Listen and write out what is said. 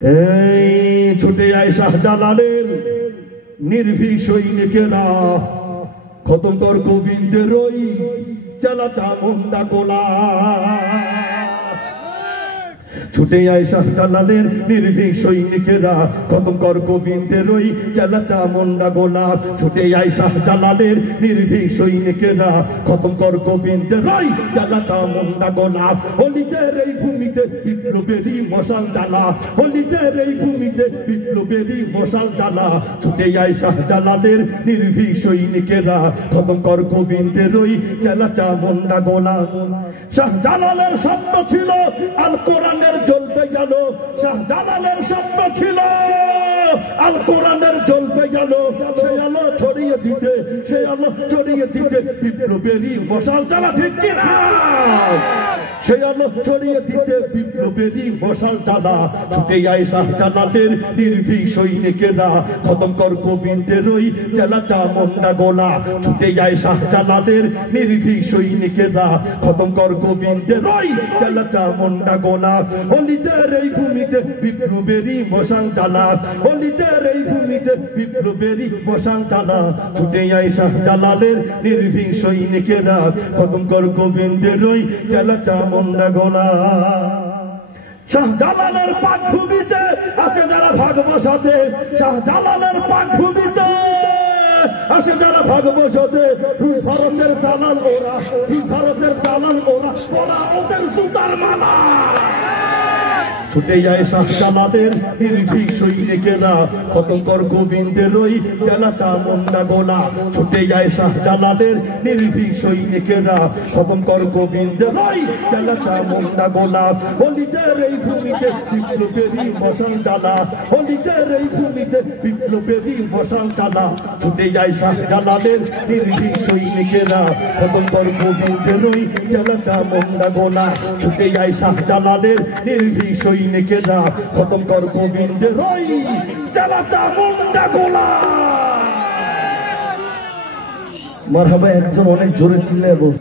এই ছুটে আয় শাহজালালের নির্ভীক সৈনিকেরা, খতম কর গোবিন্দের ওই চালাটা মুন্ডা গোলা। ছুটে আয় শাহজালালের নির্ভীক সৈনিকেরা, খতম কর গোবিন্দের ওই চালাটা মুন্ডা গোলা। ছুটে আয় শাহজালালের নির্ভীক সৈনিকেরা, খতম কর গোবিন্দের ওই চালাটা মুন্ডা গোলা। অলিদের এই ভূমিতে বিপ্লবেরই মশাল জ্বালা, অলিদের এই ভূমিতে বিপ্লবেরই মশাল জ্বালা। ছুটে আয় শাহজালালের নির্ভীক সৈনিকেরা, খতম কর গোবিন্দের ওই চালাটা মুন্ডা গোলা। শাহজালালের স্বপ্ন ছিল আল কোরআনের জ্বলবে গেল, শাহজালালের স্বপ্ন ছিল আল কোরআনের জ্বলবে গেল। সে আলো ছড়িয়ে দিতে, সে আলো ছড়িয়ে দিতে বিপ্লবেরই মশাল জ্বালা, ঠিক কিনা? সে আলো ছড়িয়ে দিতে বিপ্লবেরই মশাল জ্বালা। ছুটে আয় শাহজালালের নির্ভীক সৈনিকেরা, খতম কর গোবিন্দের ওই চালাটা মুন্ডা গোলা। ছুটে আয় শাহজালালের নির্ভীক সৈনিকেরা, খতম কর গোবিন্দের ওই চালাটা মুন্ডা গোলা। অলিদের এই ভূমিতে বিপ্লবেরই মশাল জ্বালা, অলিদের এই ভূমিতে বিপ্লবেরই মশাল জ্বালা। ছুটে আয় শাহজালালের নির্ভীক সৈনিকেরা, খতম কর গোবিন্দের ওই চালাটা মুন্ডা গোলা। শাহজালালের পাক ভূমিতে আছে যারা ভাগ বসাতে, শাহজালালের পাক ভূমিতে আছে যারা ভাগ বসাতে। রুশ ভারতের দালাল ওরা, রুশ ভারতের দালাল ওরা, ওরা ওদের জুতার মালা। ছুটে যায় শাহজালালের নির্ভীক সৈনিকেরা, খতম কর গোবিন্দের ওই চালাটা মুন্ডা গোলা। ছুটে যায় শাহজালালের নির্ভীক সৈনিকেরা, খতম কর গোবিন্দের ওই চালাটা মুন্ডা গোলা। অলিদের এই ভূমিতে বিপ্লবেরই মশাল জ্বালা, অলিদের এই ভূমিতে বিপ্লবেরই মশাল জ্বালা। ছুটে যায় শাহজালালের নির্ভীক সৈনিকেরা, খতম কর গোবিন্দের ওই চালাটা মুন্ডা গোলা। ছুটে যায় শাহজালালের নির্ভীক সৈনিকেরা, খতম কর গোবিন্দের ওই চালাটা মুন্ডা গোলা। মারহাবা। একজন অনেক জোরে চিল্লায় বলছে।